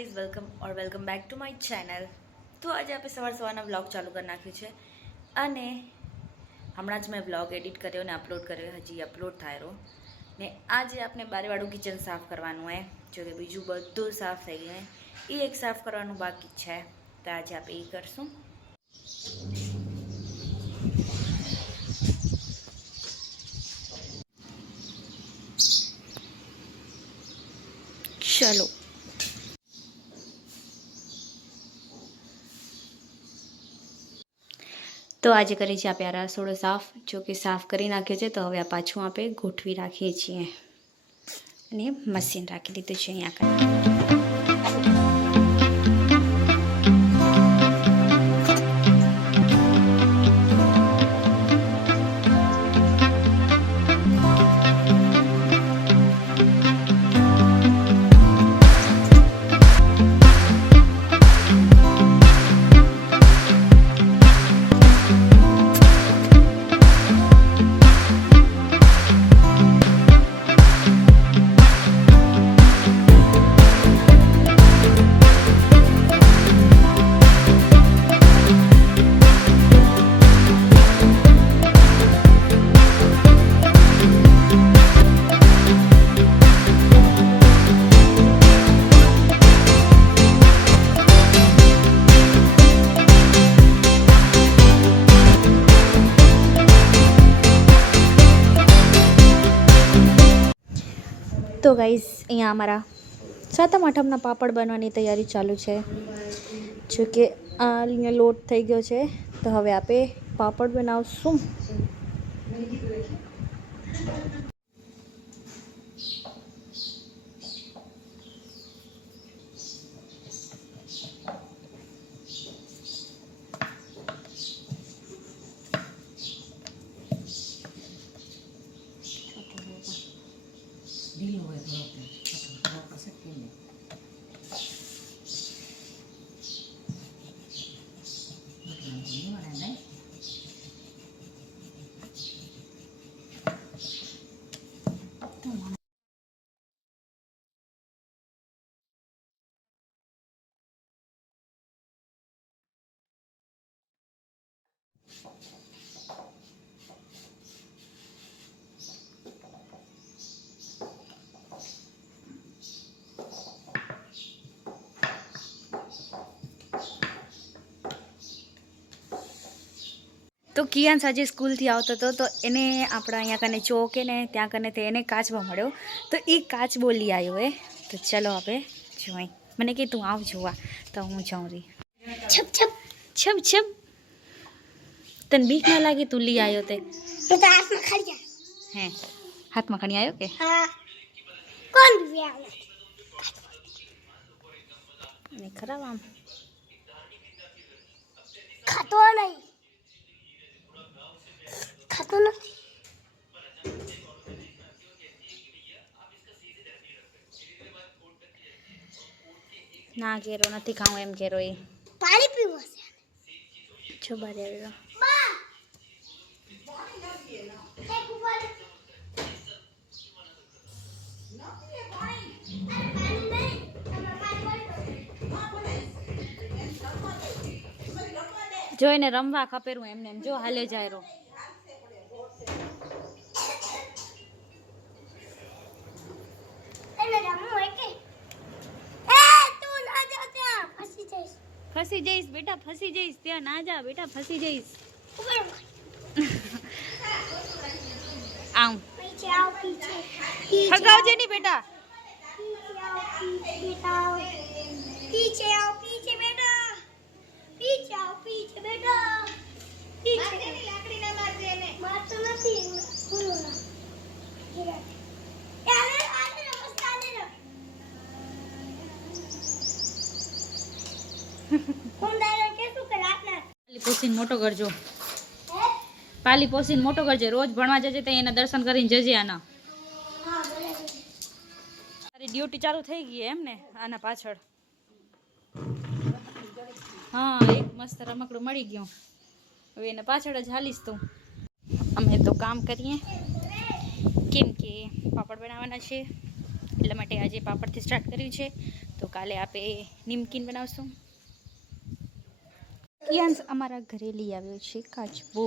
Guys welcome back to my channel. तो आज आप सवार व्लॉग चालू कर नाख्યું છે અને હમણાં જ મેં વ્લોગ એડિટ કર્યો ને અપલોડ કર્યો, હજી અપલોડ થાયરો ને આજે આપણે બારેવાળું કિચન સાફ કરવાનું હે, જો કે બીજું બધું સાફ થઈ ગયું હે, એ એક સાફ કરવાનું બાકી છે, તો આજે આપણે એ કરશું। चलो तो आज करी छे आपणे आ रसोड़ो साफ, जो कि साफ करी नाख्यो छे। तो हवे आ पाछुं आपणे गोठवी राखीए छीए अने मशीन राखी दीधुं छे अहींया कने। तो गाइस अहींया अमारा सातम आठमना पापड़ बनवानी तैयारी चालू है, जो कि अहींया लोट थई गयो छे। तो हवे आपे पापड़ बनावशुं। तो कियान साजे स्कूल थी आवतो तो एने आपड़ा अहींया कने चौक है ने त्यां कने ते एने काचवा मळ्यो, तो ई काच बोली आयो है। तो चलो आपे जोई, मने के तू आव जोवा, तो हूँ जाऊं री। छप छप छप छप, तन बीक ना लागी तू ली आयो ते? तो हाथ में खड़ी जा हैं, हाथ में खड़ी आयो के? हां, कौन भी आयो ने खराब आम खातो नहीं, खातो नहीं ना केरो નથી ખાવું એમ કેરો એ પાણી પીવો છે છો બારે આવ્યો બા પાણી નથી એના એક ઉપર નથી પાણી નહીં જોઈને રમવા ખપેરું એમને એમ જો હાલે જાય રો फसी जाइस बेटा, फसी जाइस, त्या ना जा बेटा, फसी जाइस। आओ पीछे आओ, पीछे भगाओ जे नहीं बेटा, पीछे आओ पीछे बेटा, पीछे आओ पीछे बेटा, पीछे लाकड़ी ना मार दे ने मार तो नहीं बोलो ना गिरा यार आले ना मस्त आले ना कोण डायरेक्ट के શું કરે આપના પાલી પોસીન મોટો કરજો, પાલી પોસીન મોટો કરજે, રોજ ભણવા જજે તો એના દર્શન કરીને જજે આના। હા બરાબર, તારી ડ્યુટી ચાલુ થઈ ગઈ એમ ને આના પાછળ? હા, એક મસ્ત રમકડું મળી ગયું, હવે એના પાછળ જ હાલીશ તું। અમે તો કામ કરીએ કેમ કે પાપડ બનાવવાના છે, એટલા માટે આજે પાપડથી સ્ટાર્ટ કર્યું છે। તો કાલે આપણે નિમકીન બનાવશું. કિયાન્સ અમારા ઘરે લઈ આવ્યો છે કાચબો.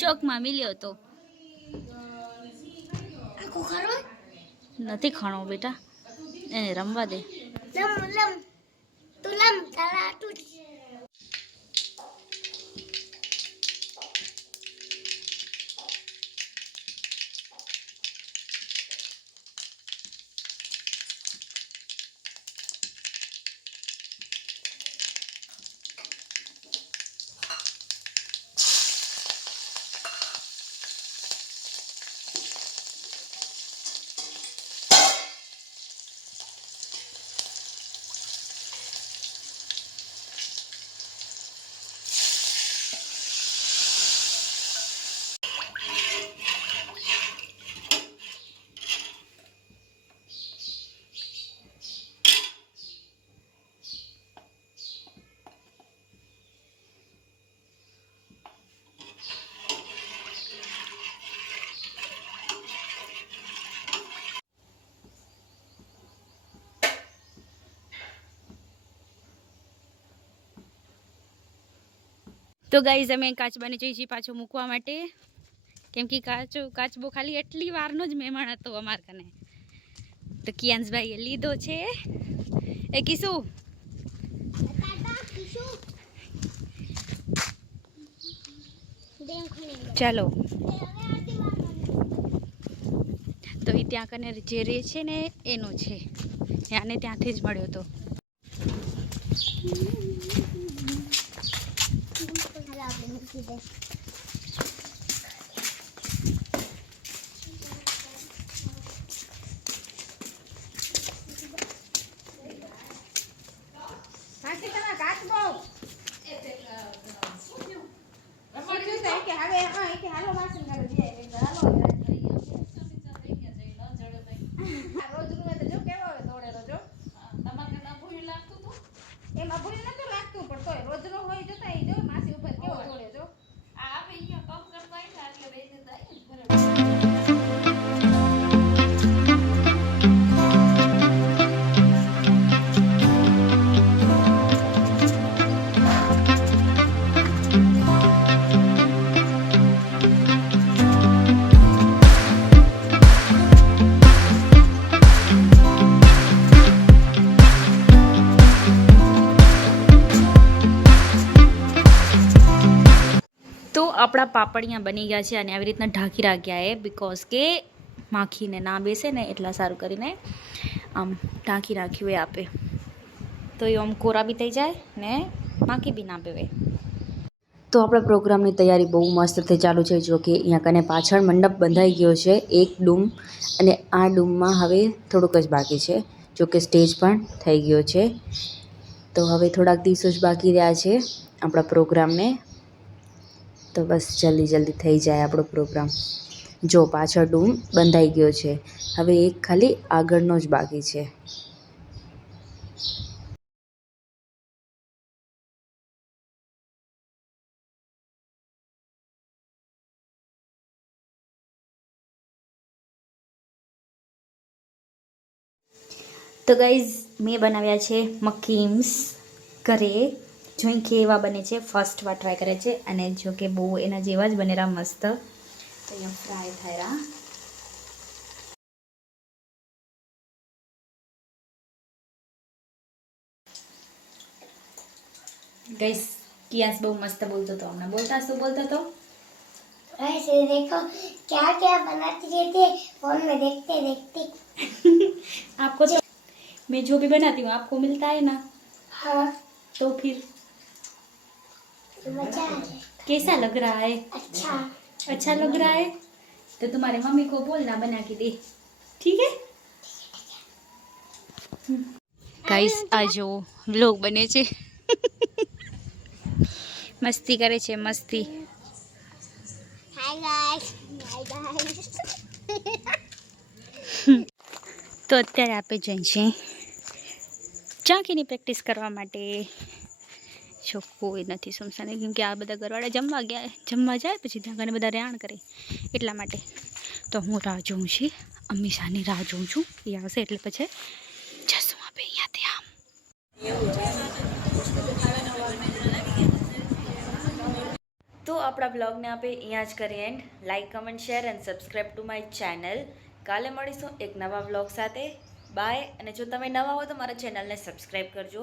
ચોકમાં મિલ્યો તો નથી ખાણો બેટા, એને રમવા દે. તો ગાઈઝ અમે કાચબાને જઈ છીએ પાછો મૂકવા માટે, કેમ કે કાચબો ખાલી એટલી વારનો જ મહેમાન હતો અમાર કને. તો કિયાન્સભાઈએ લીધો છે. એ કિસુ ચાલો. તો એ ત્યાં કને જે રે છે ને એનો છે, આને ત્યાંથી જ મળ્યો હતો. આપણા પાપડિયા બની ગયા છે અને આવી રીતના ઢાંકી રાખ્યા એ, બીકોઝ કે માખીને ના બેસે ને એટલા સારું કરીને આમ ઢાંકી રાખ્યું એ આપે, તો એ આમ કોરા બી થઈ જાય ને માખી બી ના બેવે. તો આપણા પ્રોગ્રામની તૈયારી બહુ મસ્ત થઈ ચાલુ છે. જો કે અહીંયા કને પાછળ મંડપ બંધાઈ ગયો છે એક ડૂમ, અને આ ડૂમમાં હવે થોડુંક જ બાકી છે. જો કે સ્ટેજ પણ થઈ ગયો છે. તો હવે થોડાક દિવસો જ બાકી રહ્યા છે આપણા પ્રોગ્રામને. તો બસ જલ્દી થઈ જાય આપણો પ્રોગ્રામ. જો પાછળ ડૂમ બંધાઈ ગયો છે, હવે એક ખાલી આગળનો જ બાકી છે. તો ગાઈઝ મેં બનાવ્યા છે મકીમ્સ ઘરે. જોઈ કે એવા બને છે, ફર્સ્ટ વાર ટ્રાય કરે છે, અને જો કે બહુ એના જેવા જ બનેરા મસ્ત. તો અહીંયા ફ્રાય થયા. गाइस कियास बहुत मस्त बोलता तो हमने बोलता तो ऐसे देखो क्या क्या बनाती रहती है फोन में देखते देखते। आपको तो मैं जो भी बनाती हूँ आपको मिलता है ना। हाँ तो फिर मजा आ जाए। कैसा लग रहा है? अच्छा लग रहा है तो तुम्हारे मम्मी को बोलना बना के दे, ठीक है? गाइस आज व्लॉग बने छे मस्ती करे छे मस्ती। हाय गाइस तो अत्यारे आपे जई छे चाकीनी प्रेक्टिस करवा माटे। જો કોઈ નથી સુમસાને, કેમ કે આ બધા ઘરવાળા જમવા જાય પછી ત્યાં કને બધા રેણ કરે એટલા માટે. તો હું રાહ જોઉં છું, અમીષાની રાહ જોઉં છું, એ આવશે એટલે પછી જશું આપણે અહીંયાથી આમ. તો આપણા બ્લોગને આપણે અહીંયા જ કરીએ and. Like, comment, share and subscribe to my channel. કાલે મળીશું એક નવા બ્લોગ સાથે. બાય. અને જો તમે નવા હો તો મારા ચેનલને સબસ્ક્રાઈબ કરજો.